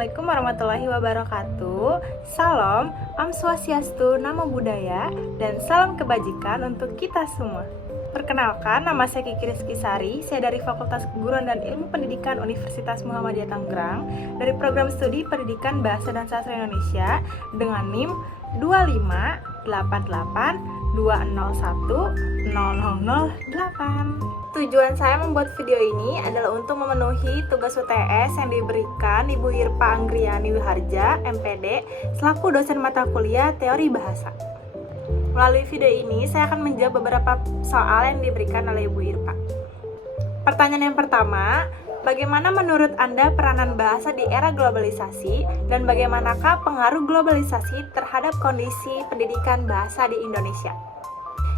Assalamualaikum warahmatullahi wabarakatuh. Salam, Om Swastiastu, Namo Buddhaya, dan salam kebajikan untuk kita semua. Perkenalkan, nama saya Kiki Rizky Sari. Saya dari Fakultas Keguruan dan Ilmu Pendidikan Universitas Muhammadiyah Tangerang, dari program studi Pendidikan Bahasa dan Sastra Indonesia dengan NIM 25882010008. Tujuan saya membuat video ini adalah untuk memenuhi tugas UTS yang diberikan Ibu Hirpa Anggriani Wiharja, MPD, selaku dosen mata kuliah Teori Bahasa. Melalui video ini, saya akan menjawab beberapa soal yang diberikan oleh Ibu Hirpa. Pertanyaan yang pertama, bagaimana menurut Anda peranan bahasa di era globalisasi dan bagaimanakah pengaruh globalisasi terhadap kondisi pendidikan bahasa di Indonesia?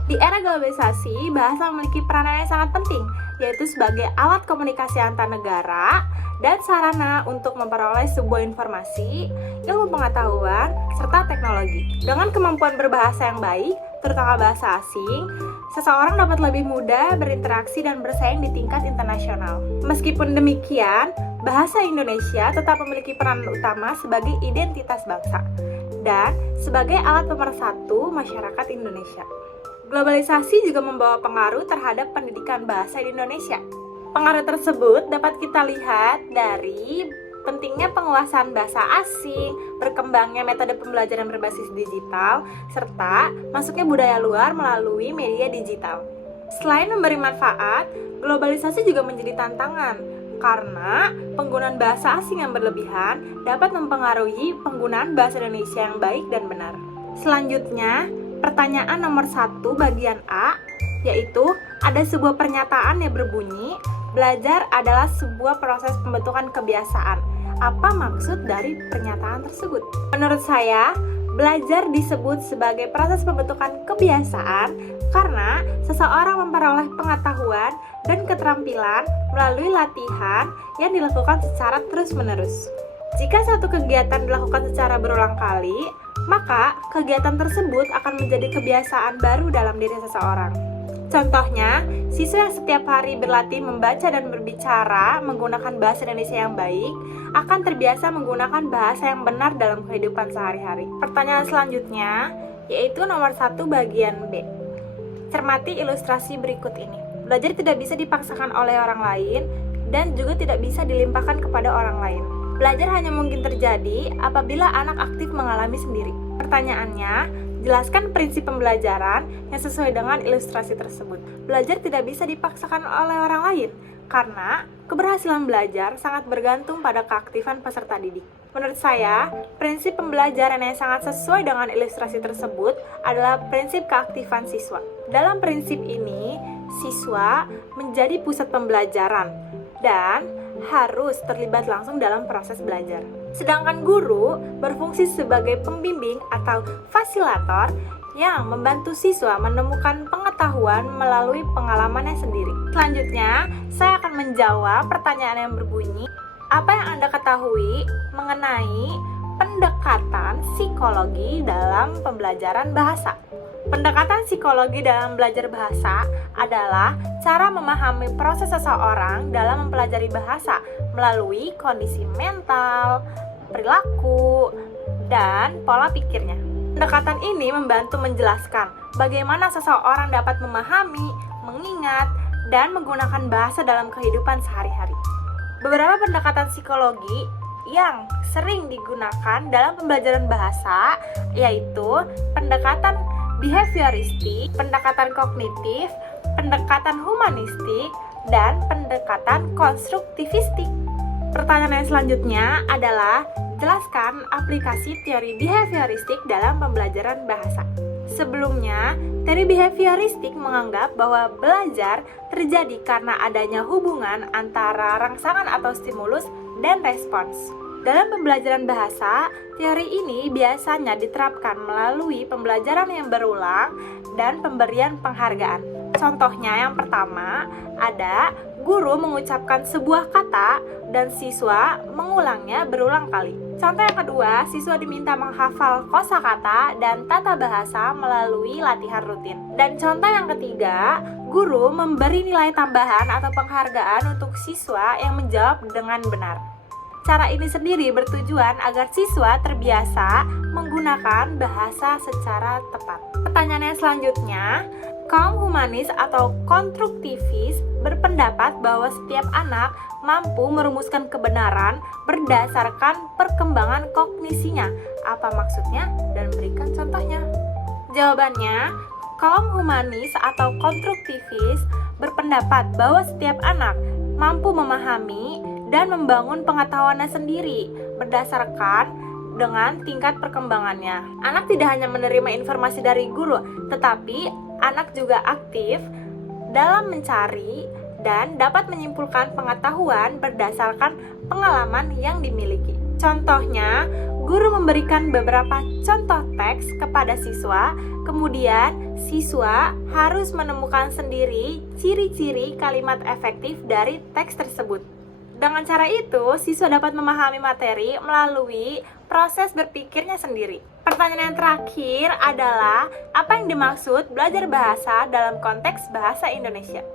Di era globalisasi, bahasa memiliki peranan yang sangat penting, yaitu sebagai alat komunikasi antar negara dan sarana untuk memperoleh sebuah informasi, ilmu pengetahuan, serta teknologi. Dengan kemampuan berbahasa yang baik, terutama bahasa asing, seseorang dapat lebih mudah berinteraksi dan bersaing di tingkat internasional. Meskipun demikian, bahasa Indonesia tetap memiliki peranan utama sebagai identitas bangsa dan sebagai alat pemersatu masyarakat Indonesia. Globalisasi juga membawa pengaruh terhadap pendidikan bahasa di Indonesia. Pengaruh tersebut dapat kita lihat dari pentingnya penguasaan bahasa asing, berkembangnya metode pembelajaran berbasis digital, serta masuknya budaya luar melalui media digital. Selain memberi manfaat, globalisasi juga menjadi tantangan, karena penggunaan bahasa asing yang berlebihan dapat mempengaruhi penggunaan bahasa Indonesia yang baik dan benar. Selanjutnya, pertanyaan nomor 1 bagian A, yaitu ada sebuah pernyataan yang berbunyi, belajar adalah sebuah proses pembentukan kebiasaan. Apa maksud dari pernyataan tersebut? Menurut saya, belajar disebut sebagai proses pembentukan kebiasaan karena seseorang memperoleh pengetahuan dan keterampilan melalui latihan yang dilakukan secara terus-menerus. Jika suatu kegiatan dilakukan secara berulang kali, maka kegiatan tersebut akan menjadi kebiasaan baru dalam diri seseorang. Contohnya, siswa yang setiap hari berlatih membaca dan berbicara menggunakan bahasa Indonesia yang baik akan terbiasa menggunakan bahasa yang benar dalam kehidupan sehari-hari. Pertanyaan selanjutnya, yaitu nomor 1 bagian B. Cermati ilustrasi berikut ini. Belajar tidak bisa dipaksakan oleh orang lain dan juga tidak bisa dilimpahkan kepada orang lain. Belajar hanya mungkin terjadi apabila anak aktif mengalami sendiri. Pertanyaannya, jelaskan prinsip pembelajaran yang sesuai dengan ilustrasi tersebut. Belajar tidak bisa dipaksakan oleh orang lain, karena keberhasilan belajar sangat bergantung pada keaktifan peserta didik. Menurut saya, prinsip pembelajaran yang sangat sesuai dengan ilustrasi tersebut adalah prinsip keaktifan siswa. Dalam prinsip ini, siswa menjadi pusat pembelajaran dan harus terlibat langsung dalam proses belajar. Sedangkan guru berfungsi sebagai pembimbing atau fasilitator yang membantu siswa menemukan pengetahuan melalui pengalamannya sendiri. Selanjutnya, saya akan menjawab pertanyaan yang berbunyi, apa yang Anda ketahui mengenai pendekatan psikologi dalam pembelajaran bahasa? Pendekatan psikologi dalam belajar bahasa adalah cara memahami proses seseorang dalam mempelajari bahasa melalui kondisi mental, perilaku, dan pola pikirnya. Pendekatan ini membantu menjelaskan bagaimana seseorang dapat memahami, mengingat, dan menggunakan bahasa dalam kehidupan sehari-hari. Beberapa pendekatan psikologi yang sering digunakan dalam pembelajaran bahasa yaitu pendekatan behavioristik, pendekatan kognitif, pendekatan humanistik, dan pendekatan konstruktivistik. Pertanyaan yang selanjutnya adalah, jelaskan aplikasi teori behavioristik dalam pembelajaran bahasa. Sebelumnya, teori behavioristik menganggap bahwa belajar terjadi karena adanya hubungan antara rangsangan atau stimulus dan respons. Dalam pembelajaran bahasa, teori ini biasanya diterapkan melalui pembelajaran yang berulang dan pemberian penghargaan. Contohnya yang pertama, ada guru mengucapkan sebuah kata dan siswa mengulangnya berulang kali. Contoh yang kedua, siswa diminta menghafal kosakata dan tata bahasa melalui latihan rutin. Dan contoh yang ketiga, guru memberi nilai tambahan atau penghargaan untuk siswa yang menjawab dengan benar. Cara ini sendiri bertujuan agar siswa terbiasa menggunakan bahasa secara tepat. Pertanyaan yang selanjutnya, kaum humanis atau konstruktivis berpendapat bahwa setiap anak mampu merumuskan kebenaran berdasarkan perkembangan kognisinya. Apa maksudnya? Dan berikan contohnya. Jawabannya, kaum humanis atau konstruktivis berpendapat bahwa setiap anak mampu memahami dan membangun pengetahuannya sendiri berdasarkan dengan tingkat perkembangannya. Anak tidak hanya menerima informasi dari guru, tetapi anak juga aktif dalam mencari dan dapat menyimpulkan pengetahuan berdasarkan pengalaman yang dimiliki. Contohnya, guru memberikan beberapa contoh teks kepada siswa, kemudian siswa harus menemukan sendiri ciri-ciri kalimat efektif dari teks tersebut. Dengan cara itu, siswa dapat memahami materi melalui proses berpikirnya sendiri. Pertanyaan yang terakhir adalah, apa yang dimaksud belajar bahasa dalam konteks bahasa Indonesia?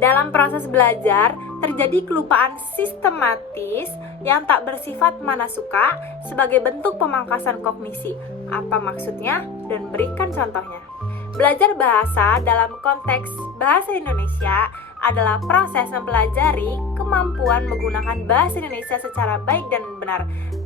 Dalam proses belajar, terjadi kelupaan sistematis yang tak bersifat manasuka sebagai bentuk pemangkasan kognisi. Apa maksudnya? Dan berikan contohnya. Belajar bahasa dalam konteks bahasa Indonesia adalah proses mempelajari kemampuan menggunakan bahasa Indonesia secara baik dan benar,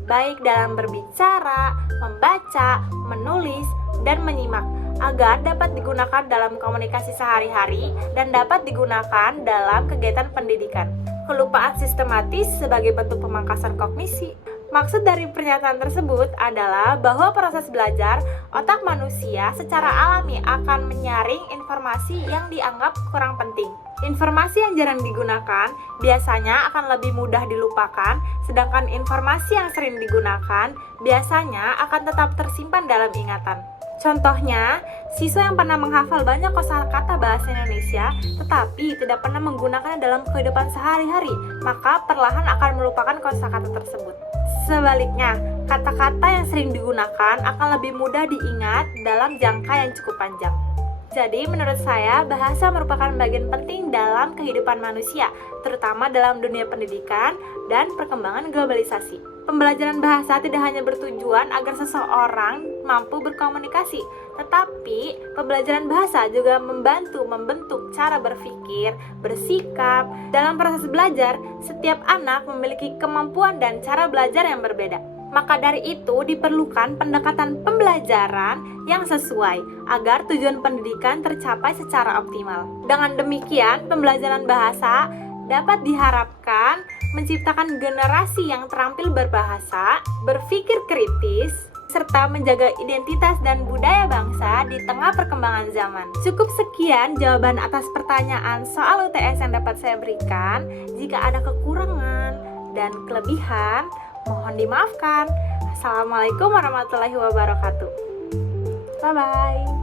baik dalam berbicara, membaca, menulis, dan menyimak, agar dapat digunakan dalam komunikasi sehari-hari dan dapat digunakan dalam kegiatan pendidikan. Kelupaan sistematis sebagai bentuk pemangkasan kognisi. Maksud dari pernyataan tersebut adalah bahwa proses belajar otak manusia secara alami akan menyaring informasi yang dianggap kurang penting. Informasi yang jarang digunakan biasanya akan lebih mudah dilupakan, sedangkan informasi yang sering digunakan biasanya akan tetap tersimpan dalam ingatan. Contohnya, siswa yang pernah menghafal banyak kosakata bahasa Indonesia tetapi tidak pernah menggunakannya dalam kehidupan sehari-hari, maka perlahan akan melupakan kosakata tersebut. Sebaliknya, kata-kata yang sering digunakan akan lebih mudah diingat dalam jangka yang cukup panjang. Jadi, menurut saya, bahasa merupakan bagian penting dalam kehidupan manusia, terutama dalam dunia pendidikan dan perkembangan globalisasi. Pembelajaran bahasa tidak hanya bertujuan agar seseorang mampu berkomunikasi, tetapi pembelajaran bahasa juga membentuk cara berpikir, bersikap. Dalam proses belajar, setiap anak memiliki kemampuan dan cara belajar yang berbeda. Maka dari itu diperlukan pendekatan pembelajaran yang sesuai agar tujuan pendidikan tercapai secara optimal. Dengan demikian, pembelajaran bahasa dapat diharapkan menciptakan generasi yang terampil berbahasa, berpikir kritis, serta menjaga identitas dan budaya bangsa di tengah perkembangan zaman. Cukup sekian jawaban atas pertanyaan soal UTS yang dapat saya berikan. Jika ada kekurangan dan kelebihan, mohon dimaafkan. Assalamualaikum warahmatullahi wabarakatuh. Bye-bye.